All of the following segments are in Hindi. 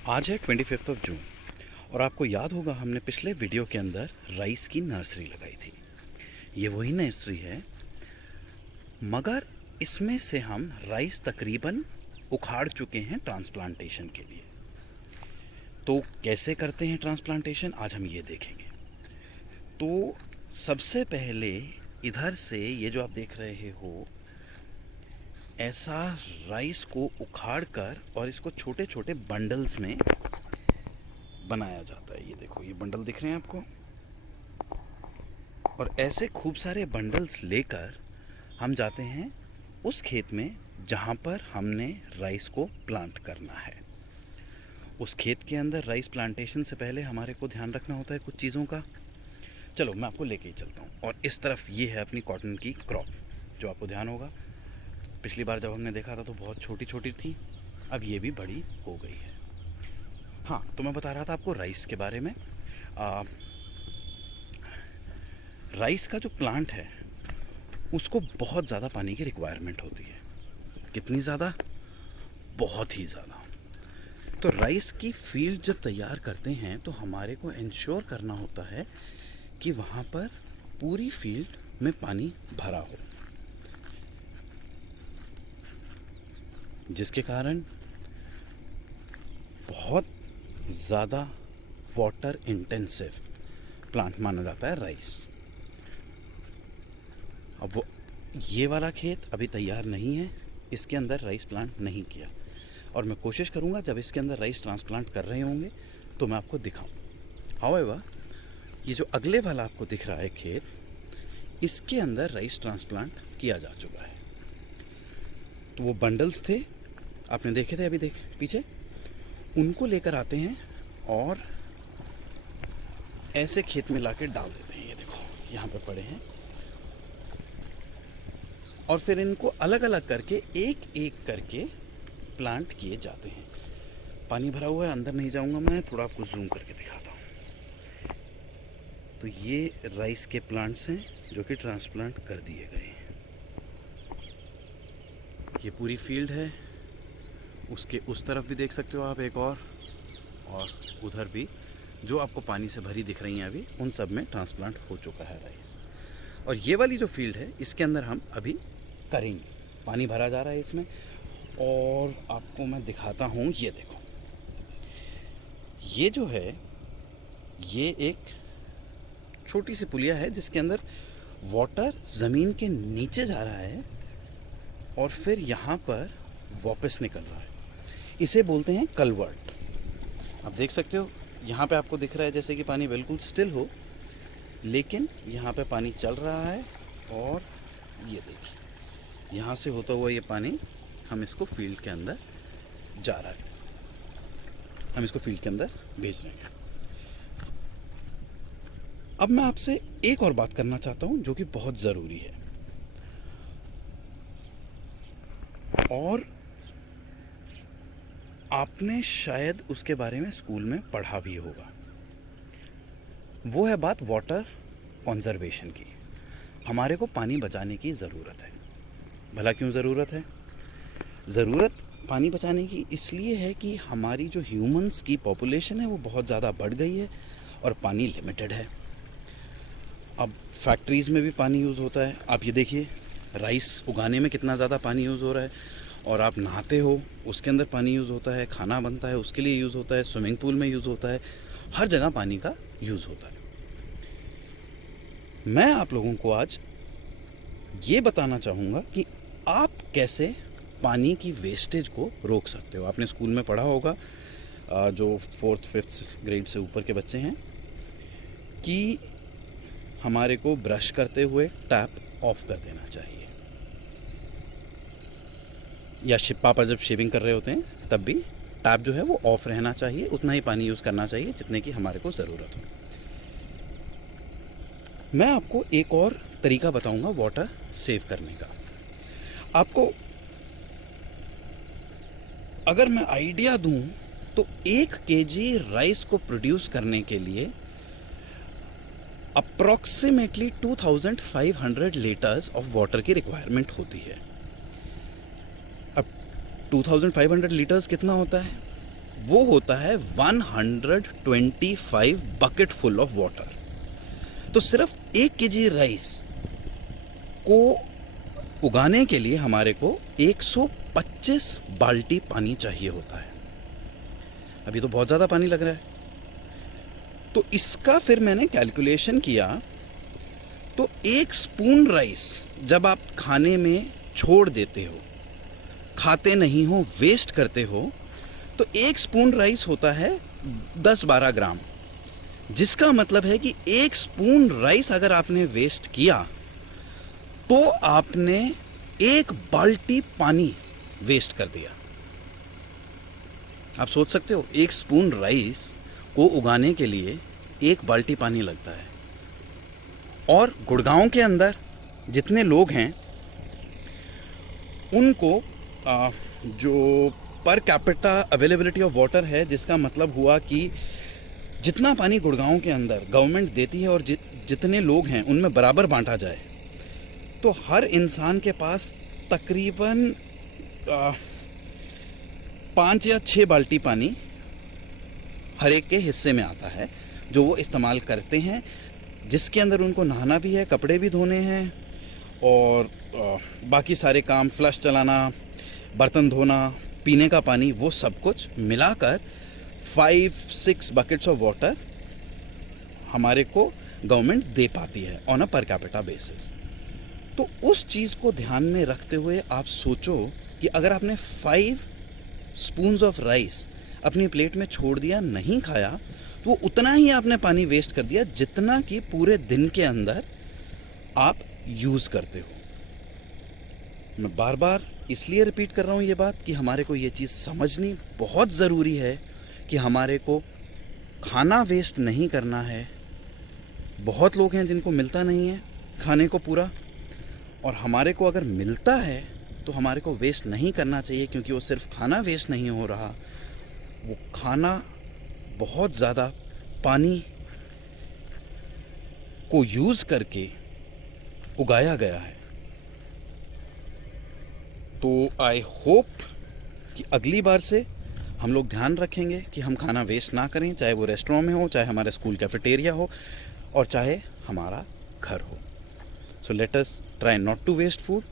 आज है 25 जून और आपको याद होगा हमने पिछले वीडियो के अंदर राइस की नर्सरी लगाई थी। ये वही नर्सरी है, मगर इसमें से हम राइस तकरीबन उखाड़ चुके हैं ट्रांसप्लांटेशन के लिए। तो कैसे करते हैं ट्रांसप्लांटेशन, आज हम ये देखेंगे। तो सबसे पहले इधर से ये जो आप देख रहे हो, ऐसा राइस को उखाड़ कर और इसको छोटे छोटे बंडल्स में बनाया जाता है। ये देखो, ये बंडल दिख रहे हैं आपको, और ऐसे खूब सारे बंडल्स लेकर हम जाते हैं उस खेत में जहाँ पर हमने राइस को प्लांट करना है। उस खेत के अंदर राइस प्लांटेशन से पहले हमारे को ध्यान रखना होता है कुछ चीज़ों का। चलो मैं आपको लेके ही चलता हूँ। और इस तरफ ये है अपनी कॉटन की क्रॉप, जो आपको ध्यान होगा पिछली बार जब हमने देखा था तो बहुत छोटी छोटी थी, अब ये भी बड़ी हो गई है। हाँ, तो मैं बता रहा था आपको राइस के बारे में। राइस का जो प्लांट है उसको बहुत ज़्यादा पानी की रिक्वायरमेंट होती है। कितनी ज़्यादा? बहुत ही ज़्यादा। तो राइस की फील्ड जब तैयार करते हैं तो हमारे को इंश्योर करना होता है कि वहाँ पर पूरी फील्ड में पानी भरा हो, जिसके कारण बहुत ज़्यादा वाटर इंटेंसिव प्लांट माना जाता है राइस। अब वो ये वाला खेत अभी तैयार नहीं है, इसके अंदर राइस प्लांट नहीं किया, और मैं कोशिश करूँगा जब इसके अंदर राइस ट्रांसप्लांट कर रहे होंगे तो मैं आपको दिखाऊं। हाउएवर, ये जो अगले वाला आपको दिख रहा है खेत, इसके अंदर राइस ट्रांसप्लांट किया जा चुका है। तो वो बंडल्स थे, आपने देखे थे अभी पीछे, उनको लेकर आते हैं और ऐसे खेत में लाके डाल देते हैं। ये देखो यहाँ पे पड़े हैं, और फिर इनको अलग अलग करके एक एक करके प्लांट किए जाते हैं। पानी भरा हुआ है, अंदर नहीं जाऊंगा मैं, थोड़ा आपको जूम करके दिखाता हूँ। तो ये राइस के प्लांट्स हैं जो कि ट्रांसप्लांट कर दिए गए हैं। ये पूरी फील्ड है, उसके उस तरफ भी देख सकते हो आप एक और उधर भी जो आपको पानी से भरी दिख रही हैं अभी, उन सब में ट्रांसप्लांट हो चुका है राइस। और ये वाली जो फील्ड है इसके अंदर हम अभी करेंगे, पानी भरा जा रहा है इसमें। और आपको मैं दिखाता हूँ, ये देखो, ये जो है ये एक छोटी सी पुलिया है जिसके अंदर वाटर ज़मीन के नीचे जा रहा है और फिर यहाँ पर वापस निकल रहा है। इसे बोलते हैं कलवर्ट। आप देख सकते हो यहाँ पे आपको दिख रहा है जैसे कि पानी बिल्कुल स्टिल हो, लेकिन यहाँ पे पानी चल रहा है। और ये देखिए, यहाँ से होता हुआ ये पानी हम इसको फील्ड के अंदर जा रहा है, हम इसको फील्ड के अंदर भेज रहे हैं। अब मैं आपसे एक और बात करना चाहता हूँ जो कि बहुत ज़रूरी है, और आपने शायद उसके बारे में स्कूल में पढ़ा भी होगा। वो है बात वाटर कंजर्वेशन की। हमारे को पानी बचाने की ज़रूरत है। भला क्यों ज़रूरत है? ज़रूरत पानी बचाने की इसलिए है कि हमारी जो ह्यूमंस की पॉपुलेशन है वो बहुत ज़्यादा बढ़ गई है और पानी लिमिटेड है। अब फैक्ट्रीज़ में भी पानी यूज़ होता है। आप ये देखिए, राइस उगाने में कितना ज़्यादा पानी यूज़ हो रहा है, और आप नहाते हो उसके अंदर पानी यूज़ होता है, खाना बनता है उसके लिए यूज़ होता है, स्विमिंग पूल में यूज़ होता है, हर जगह पानी का यूज़ होता है। मैं आप लोगों को आज ये बताना चाहूँगा कि आप कैसे पानी की वेस्टेज को रोक सकते हो। आपने स्कूल में पढ़ा होगा, जो 4th 5th ग्रेड से ऊपर के बच्चे हैं, कि हमारे को ब्रश करते हुए टैप ऑफ कर देना चाहिए, या शिप्पा पर जब शेविंग कर रहे होते हैं तब भी टैप जो है वो ऑफ रहना चाहिए। उतना ही पानी यूज़ करना चाहिए जितने की हमारे को ज़रूरत हो। मैं आपको एक और तरीका बताऊंगा वाटर सेव करने का। आपको अगर मैं आइडिया दूं तो 1 केजी राइस को प्रोड्यूस करने के लिए अप्रॉक्सीमेटली 2500 लीटर्स ऑफ वाटर की रिक्वायरमेंट होती है। अब 2500 लीटर्स कितना होता है? वो होता है 125 बकेट फुल ऑफ वाटर। तो सिर्फ 1 केजी राइस को उगाने के लिए हमारे को 125 बाल्टी पानी चाहिए होता है। अभी तो बहुत ज़्यादा पानी लग रहा है। तो इसका फिर मैंने कैलकुलेशन किया, तो 1 स्पून राइस जब आप खाने में छोड़ देते हो, खाते नहीं हो, वेस्ट करते हो, तो 1 स्पून राइस होता है 10-12 ग्राम। जिसका मतलब है कि 1 स्पून राइस अगर आपने वेस्ट किया तो आपने 1 बाल्टी पानी वेस्ट कर दिया। आप सोच सकते हो 1 स्पून राइस को उगाने के लिए 1 बाल्टी पानी लगता है। और गुड़गांव के अंदर जितने लोग हैं उनको जो per capita availability of water है, जिसका मतलब हुआ कि जितना पानी गुड़गांव के अंदर गवर्नमेंट देती है और जितने लोग हैं उनमें बराबर बांटा जाए, तो हर इंसान के पास तकरीबन 5 या 6 बाल्टी पानी हर एक के हिस्से में आता है, जो वो इस्तेमाल करते हैं, जिसके अंदर उनको नहाना भी है, कपड़े भी धोने हैं और बाकी सारे काम, फ्लश चलाना, बर्तन धोना, पीने का पानी, वो सब कुछ मिलाकर 5-6 बकेट्स ऑफ वाटर हमारे को गवर्नमेंट दे पाती है on a per capita basis. तो उस चीज़ को ध्यान में रखते हुए आप सोचो कि अगर आपने 5 स्पून्स ऑफ राइस अपनी प्लेट में छोड़ दिया, नहीं खाया, तो उतना ही आपने पानी वेस्ट कर दिया जितना कि पूरे दिन के अंदर आप यूज़ करते हो। मैं बार बार इसलिए रिपीट कर रहा हूँ ये बात कि हमारे को ये चीज़ समझनी बहुत ज़रूरी है कि हमारे को खाना वेस्ट नहीं करना है। बहुत लोग हैं जिनको मिलता नहीं है खाने को पूरा, और हमारे को अगर मिलता है तो हमारे को वेस्ट नहीं करना चाहिए, क्योंकि वो सिर्फ खाना वेस्ट नहीं हो रहा, वो खाना बहुत ज़्यादा पानी को यूज़ करके उगाया गया है। तो आई होप कि अगली बार से हम लोग ध्यान रखेंगे कि हम खाना वेस्ट ना करें, चाहे वो रेस्टोरेंट में हो, चाहे हमारे स्कूल कैफेटेरिया हो, और चाहे हमारा घर हो। So let us try not to waste food.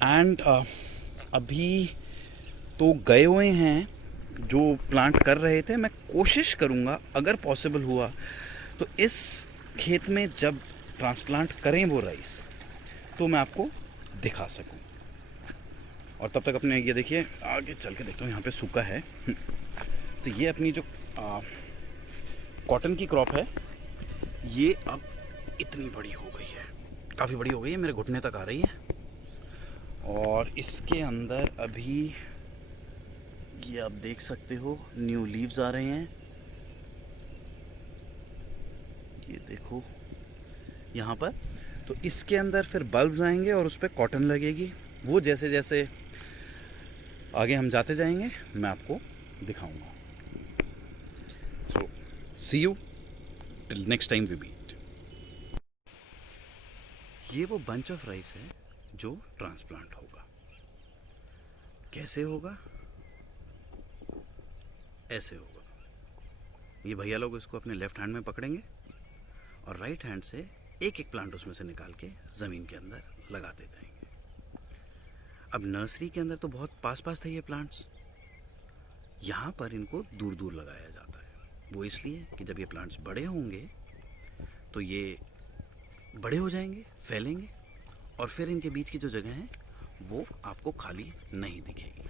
And अभी तो गए हुए हैं जो प्लांट कर रहे थे, मैं कोशिश करूँगा अगर पॉसिबल हुआ तो इस खेत में जब ट्रांसप्लांट करें वो राइस, तो मैं आपको दिखा सकूं। और तब तक अपने ये देखिए, आगे चल के देखता हूँ, यहाँ पे सूखा है। तो ये अपनी जो कॉटन की क्रॉप है, ये अब इतनी बड़ी हो गई है, काफ़ी बड़ी हो गई है, मेरे घुटने तक आ रही है। और इसके अंदर अभी ये आप देख सकते हो न्यू लीव्स आ रहे हैं, ये देखो यहाँ पर। तो इसके अंदर फिर बल्ब्स आएंगे और उस पर कॉटन लगेगी। वो जैसे जैसे आगे हम जाते जाएंगे मैं आपको दिखाऊंगा। So see you till next time we meet. ये वो बंच ऑफ राइस है जो ट्रांसप्लांट होगा। कैसे होगा? ऐसे होगा। ये भैया लोग इसको अपने लेफ्ट हैंड में पकड़ेंगे और राइट हैंड से एक एक प्लांट उसमें से निकाल के ज़मीन के अंदर लगाते जाएंगे। अब नर्सरी के अंदर तो बहुत पास पास थे ये प्लांट्स, यहाँ पर इनको दूर दूर लगाया जाता है। वो इसलिए कि जब ये प्लांट्स बड़े होंगे तो ये बड़े हो जाएंगे, फैलेंगे, और फिर इनके बीच की जो जगह है वो आपको खाली नहीं दिखेगी।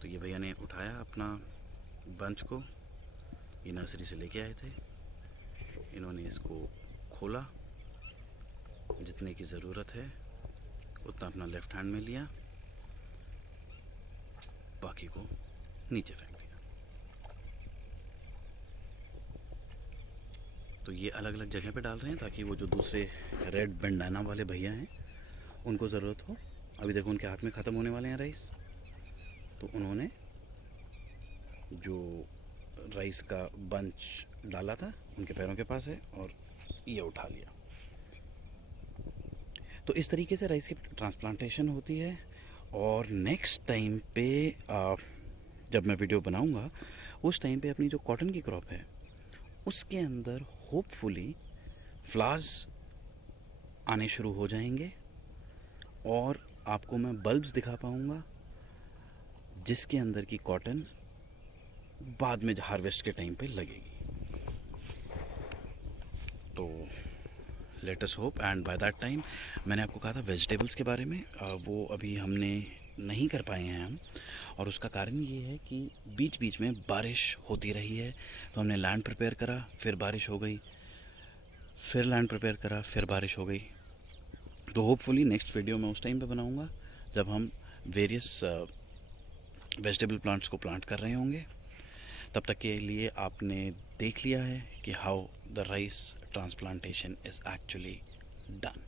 तो ये भैया ने उठाया अपना बंच को, ये नर्सरी से लेके आए थे, इन्होंने इसको खोला, जितने की ज़रूरत है उतना अपना लेफ्ट हैंड में लिया, बाकी को नीचे फेंक दिया। तो ये अलग अलग जगह पे डाल रहे हैं ताकि वो जो दूसरे रेड बैंडाना वाले भैया हैं उनको ज़रूरत हो। अभी देखो उनके हाथ में ख़त्म होने वाले हैं राइस, तो उन्होंने जो राइस का बंच डाला था उनके पैरों के पास है और ये उठा लिया। तो इस तरीके से राइस की ट्रांसप्लांटेशन होती है। और नेक्स्ट टाइम पे जब मैं वीडियो बनाऊंगा उस टाइम पे अपनी जो कॉटन की क्रॉप है उसके अंदर होपफुली फ्लावर्स आने शुरू हो जाएंगे और आपको मैं बल्ब्स दिखा पाऊंगा जिसके अंदर की कॉटन बाद में हार्वेस्ट के टाइम पे लगेगी। तो let us hope and by that time मैंने आपको कहा था वेजिटेबल्स के बारे में, वो अभी हमने नहीं कर पाए हैं हम, और उसका कारण ये है कि बीच बीच में बारिश होती रही है। तो हमने लैंड प्रिपेयर करा, फिर बारिश हो गई, फिर लैंड प्रिपेयर करा, फिर बारिश हो गई। तो होपफुली नेक्स्ट वीडियो मैं उस टाइम पे बनाऊंगा जब हम वेरियस वेजिटेबल प्लांट्स को प्लांट कर रहे होंगे। तब तक के लिए आपने देख लिया है कि how the rice transplantation is actually done.